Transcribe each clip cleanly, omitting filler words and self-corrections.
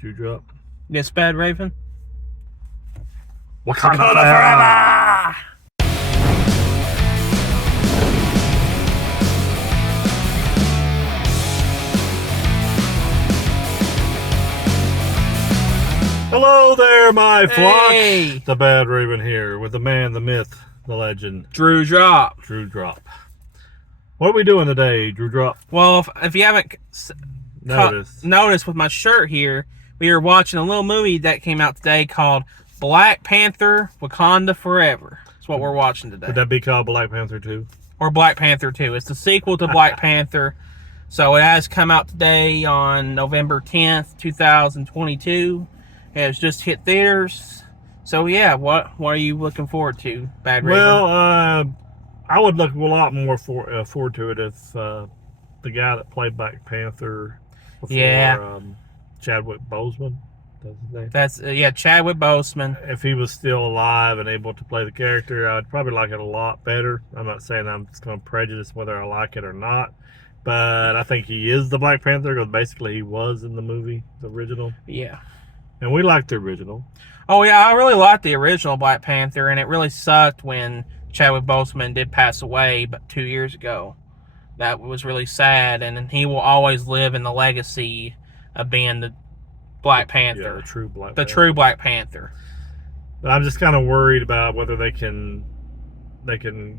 Dewdrop. Yes, Badraven. Wakanda forever! Hello there, my flock. Hey. The Badraven here with the man, the myth, the legend, Drew Drop. Drew Drop. What are we doing today, Drew Drop? Well, if you haven't noticed with my shirt here, we are watching a little movie that came out today called Black Panther Wakanda Forever. That's what we're watching today. Would that be called Black Panther 2? Or Black Panther 2. It's the sequel to Black Panther. So it has come out today on November 10th, 2022. It has just hit theaters. So yeah, what are you looking forward to, Badraven? Well, I would look a lot more forward to it if the guy that played Black Panther before, Chadwick Boseman, that's his name. That's Chadwick Boseman. If he was still alive and able to play the character, I'd probably like it a lot better. I'm not saying I'm just going to prejudice whether I like it or not, but I think he is the Black Panther because basically he was in the movie, the original. Yeah. And we liked the original. Oh yeah, I really liked the original Black Panther, and it really sucked when Chadwick Boseman did pass away, but 2 years ago. That was really sad, and he will always live in the legacy of being the Black Panther. Yeah, the true Black Panther. But I'm just kind of worried about whether they can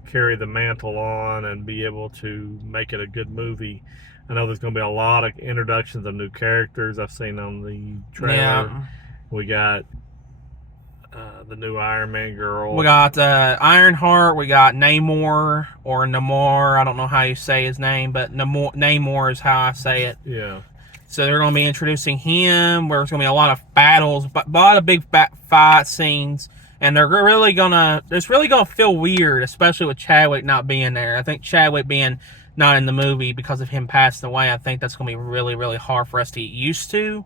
carry the mantle on and be able to make it a good movie. I know there's going to be a lot of introductions of new characters I've seen on the trailer. Yeah. We got the new Iron Man girl. We got Ironheart. We got Namor or Namor. I don't know how you say his name, but Namor is how I say it. Yeah. So they're going to be introducing him. There's going to be a lot of battles, a lot of big fight scenes, and it's really going to feel weird, especially with Chadwick not being there. I think Chadwick being not in the movie because of him passing away, I think that's going to be really, really hard for us to get used to.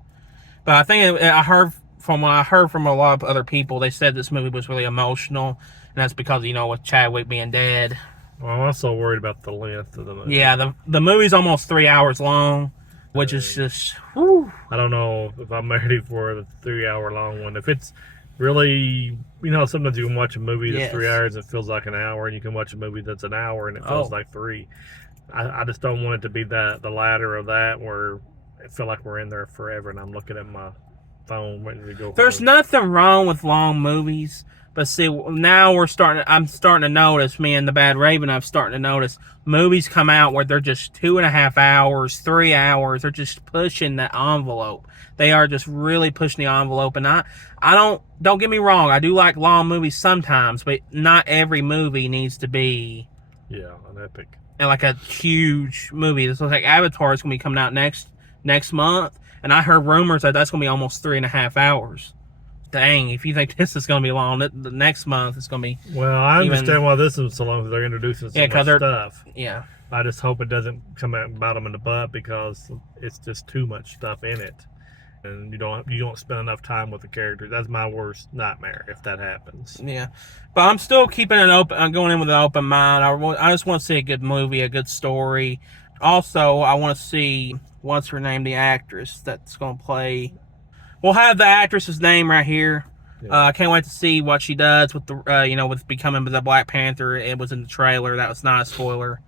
But I think I heard from a lot of other people, they said this movie was really emotional, and that's because, with Chadwick being dead. Well, I'm also worried about the length of the movie. Yeah, the movie's almost 3 hours long, which is just, whew. I don't know if I'm ready for the 3 hour long one. If it's really, sometimes you can watch a movie that's 3 hours, it feels like an hour, and you can watch a movie that's an hour, and it feels like three. I just don't want it to be the latter of that, where it feel like we're in there forever, and I'm looking at my phone waiting to go. There's nothing wrong with long movies, but see, now I'm starting to notice, me and the Badraven, I'm starting to notice movies come out where they're just 2.5 hours, 3 hours. They're just pushing the envelope. They are just really pushing the envelope, and I don't get me wrong, I do like long movies sometimes, but not every movie needs to be an epic. And like a huge movie. This looks like Avatar is going to be coming out next month. And I heard rumors that that's going to be almost 3.5 hours. Dang, if you think this is going to be long, the next month it's going to be... Well, I understand why this is so long, because they're introducing so much stuff. Yeah. I just hope it doesn't come out and bite them in the butt, because it's just too much stuff in it. And you don't spend enough time with the characters. That's my worst nightmare if that happens. Yeah, but I'm still keeping it open. I'm going in with an open mind. I just want to see a good movie, a good story. Also, I want to see what's her name, the actress that's going to play. We'll have the actress's name right here. Yeah. I can't wait to see what she does with the with becoming the Black Panther. It was in the trailer. That was not a spoiler.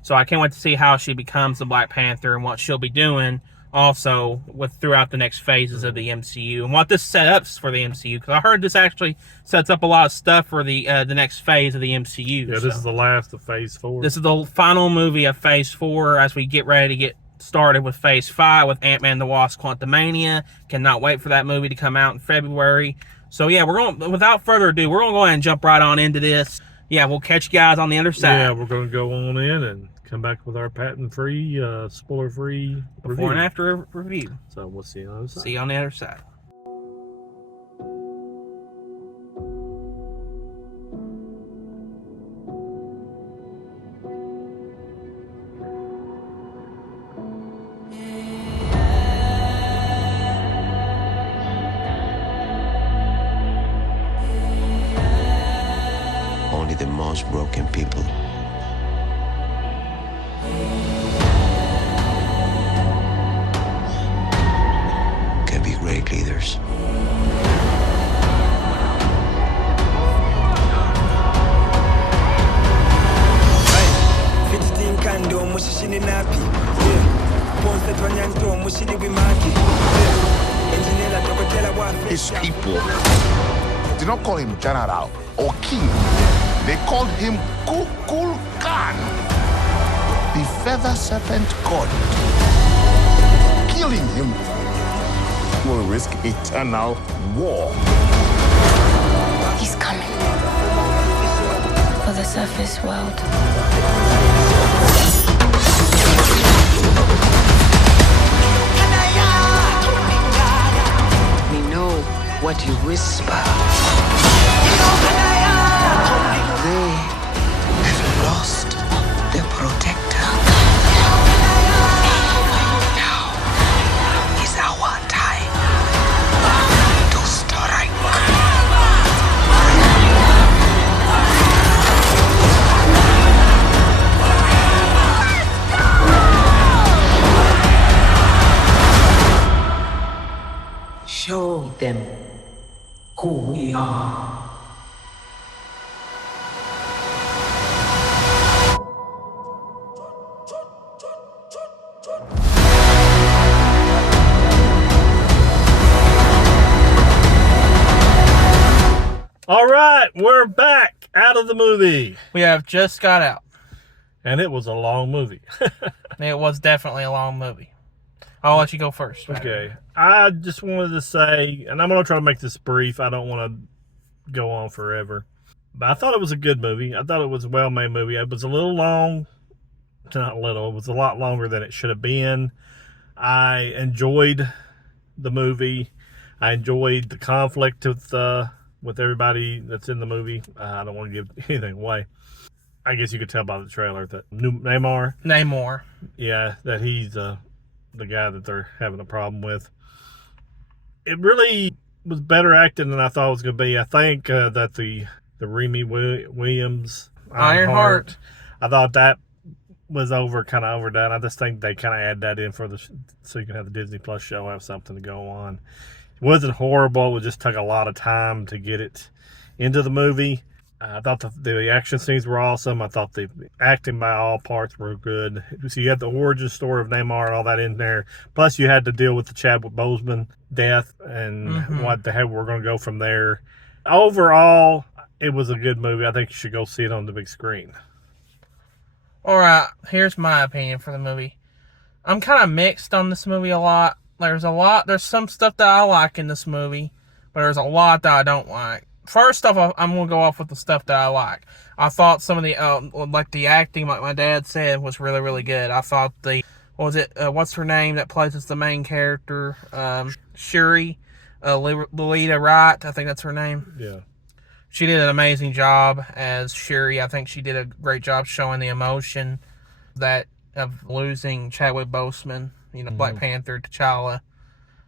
So I can't wait to see how she becomes the Black Panther and what she'll be doing. Also, throughout the next phases of the MCU, and what this sets up for the MCU, because I heard this actually sets up a lot of stuff for the next phase of the MCU. Yeah, this is the last of Phase 4. This is the final movie of Phase 4 as we get ready to get started with Phase 5 with Ant-Man the Wasp: Quantumania. Cannot wait for that movie to come out in February. So yeah, without further ado, we're going to go ahead and jump right on into this. Yeah, we'll catch you guys on the other side. Yeah, we're going to go on in and come back with our patent-free, spoiler-free before and after review. So we'll see you on the other side. See you on the other side. Only the most broken people can be years. His people did not call him general or king. They called him Kukul Khan, the feather serpent god. Killing him will risk eternal war. He's coming for the surface world. We know what you whisper. They have lost their protector. Now is our time to strike. Show them who we are. All right, we're back out of the movie. We have just got out. And it was a long movie. It was definitely a long movie. I'll let you go first. Okay. I just wanted to say, and I'm going to try to make this brief. I don't want to go on forever. But I thought it was a good movie. I thought it was a well-made movie. It was a little long. Not little. It was a lot longer than it should have been. I enjoyed the movie. I enjoyed the conflict with everybody that's in the movie. I don't want to give anything away. I guess you could tell by the trailer that Namor. Yeah, that he's the guy that they're having a problem with. It really was better acting than I thought it was going to be. I think that the Remy Williams Ironheart, I thought that was kind of overdone. I just think they kind of add that in so you can have the Disney Plus show have something to go on. It wasn't horrible. It just took a lot of time to get it into the movie. I thought the action scenes were awesome. I thought the acting by all parts were good. So you had the origin story of Namor and all that in there. Plus you had to deal with the Chadwick Boseman death and what the hell we're going to go from there. Overall, it was a good movie. I think you should go see it on the big screen. All right, here's my opinion for the movie. I'm kind of mixed on this movie a lot. There's some stuff that I like in this movie, but there's a lot that I don't like. First off, I'm going to go off with the stuff that I like. I thought some of the acting, like my dad said, was really, really good. I thought what's her name that plays as the main character? Shuri, Lolita Wright, I think that's her name. Yeah. She did an amazing job as Shuri. I think she did a great job showing the emotion of losing Chadwick Boseman, Black Panther, T'Challa.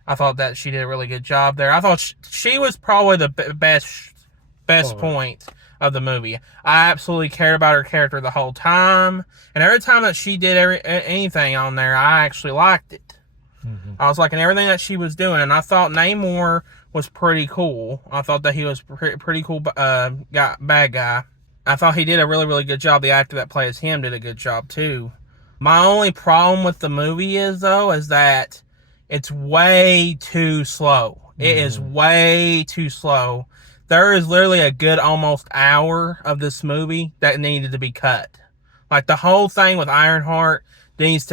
I thought that she did a really good job there. I thought she was probably the best point of the movie. I absolutely cared about her character the whole time. And every time that she did anything on there, I actually liked it. Mm-hmm. I was liking everything that she was doing. And I thought Namor was pretty cool. I thought that he was pretty cool bad guy. I thought he did a really, really good job. The actor that plays him did a good job too. My only problem with the movie is that it's way too slow. It is way too slow. There is literally a good almost hour of this movie that needed to be cut. Like the whole thing with Ironheart that was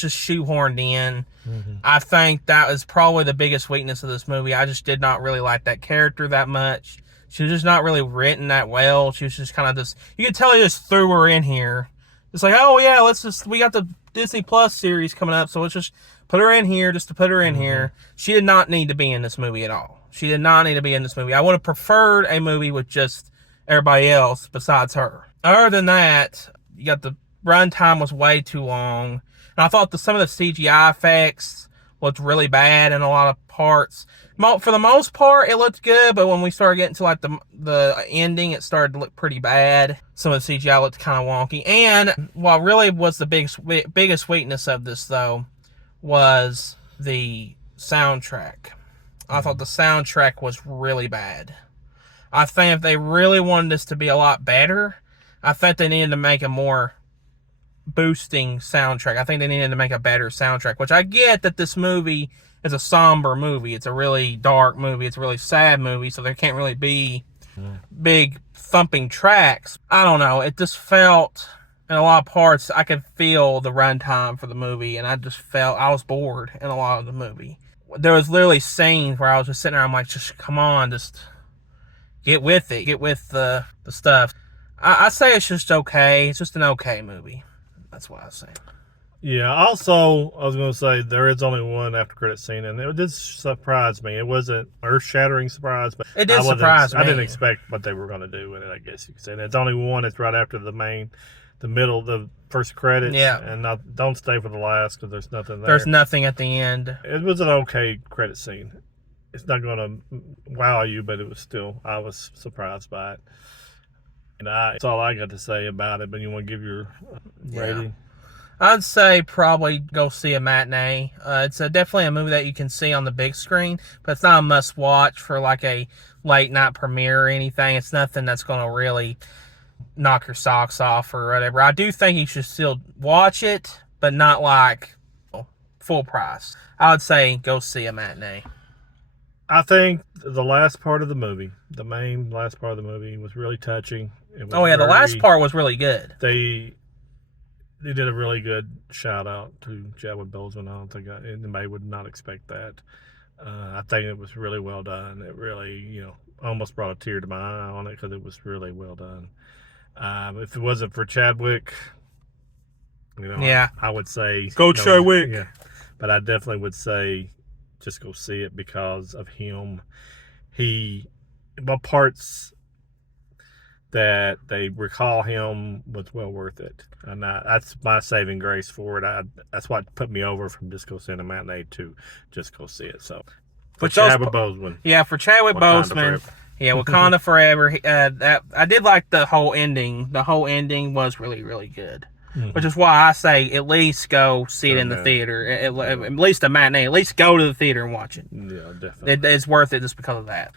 just shoehorned in. Mm-hmm. I think that is probably the biggest weakness of this movie. I just did not really like that character that much. She was just not really written that well. She was just kind of you could tell he just threw her in here. It's like, oh yeah, we got the Disney Plus series coming up, so let's just put her in here just to put her in here. She did not need to be in this movie at all. She did not need to be in this movie. I would have preferred a movie with just everybody else besides her. Other than that, you got the runtime was way too long. And I thought some of the CGI effects looked really bad in a lot of parts. For the most part, it looked good, but when we started getting to like the ending, it started to look pretty bad. Some of the CGI looked kind of wonky. And what really was the biggest weakness of this, though, was the soundtrack. I thought the soundtrack was really bad. I think if they really wanted this to be a lot better, I think they needed to make a more boosting soundtrack. I think they needed to make a better soundtrack, which I get that this movie is a somber movie. It's a really dark movie. It's a really sad movie, so there can't really be big thumping tracks. I don't know. It just felt, in a lot of parts, I could feel the runtime for the movie, and I just felt I was bored in a lot of the movie. There was literally scenes where I was just sitting there, I'm like, just come on, just get with it. Get with the stuff. I say it's just okay. It's just an okay movie. That's what I say. Yeah, also, I was going to say, there is only one after credit scene, and it did surprise me. It wasn't earth-shattering surprise, but it did surprise me. I didn't expect what they were going to do in it, I guess you could say. And it's only one. It's right after the middle, the first credits. Yeah. And don't stay for the last, because there's nothing there. There's nothing at the end. It was an okay credit scene. It's not going to wow you, but it was still, I was surprised by it. And that's all I got to say about it, but you want to give your rating? I'd say probably go see a matinee. It's definitely a movie that you can see on the big screen, but it's not a must-watch for like a late-night premiere or anything. It's nothing that's going to really knock your socks off or whatever. I do think you should still watch it, but not like full price. I would say go see a matinee. I think the last part of the movie, the main last part of the movie, was really touching. The last part was really good. They did a really good shout out to Chadwick Boseman. I don't think anybody would not expect that. I think it was really well done. It really, almost brought a tear to my eye on it because it was really well done. If it wasn't for Chadwick, I would say go Chadwick. Yeah, but I definitely would say just go see it because of him. Parts that they recall him was well worth it, and that's my saving grace for it. That's what put me over from just go see a matinee to just go see it. So for Chadwick Boseman, for Chadwick Boseman, Wakanda Forever. I did like the whole ending. The whole ending was really, really good. Mm-hmm. Which is why I say at least go see it in the theater. At least a matinee. At least go to the theater and watch it. Yeah, definitely. It's worth it just because of that.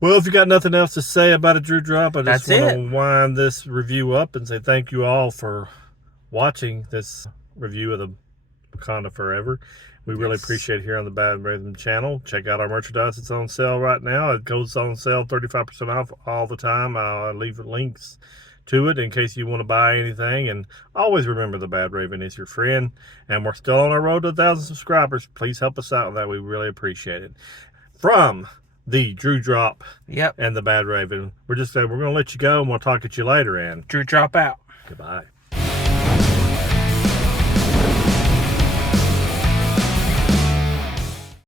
Well, if you got nothing else to say about a Drew Drop, I just want to wind this review up and say thank you all for watching this review of the Wakanda Forever. We really appreciate it here on the Badraven channel. Check out our merchandise. It's on sale right now. It goes on sale 35% off all the time. I'll leave links to it in case you want to buy anything. And always remember, the Badraven is your friend. And we're still on our road to 1,000 subscribers. Please help us out with that. We really appreciate it. From the Drew Drop and the Badraven, we're going to let you go, and we'll talk at you later. And Drew Drop out. Goodbye.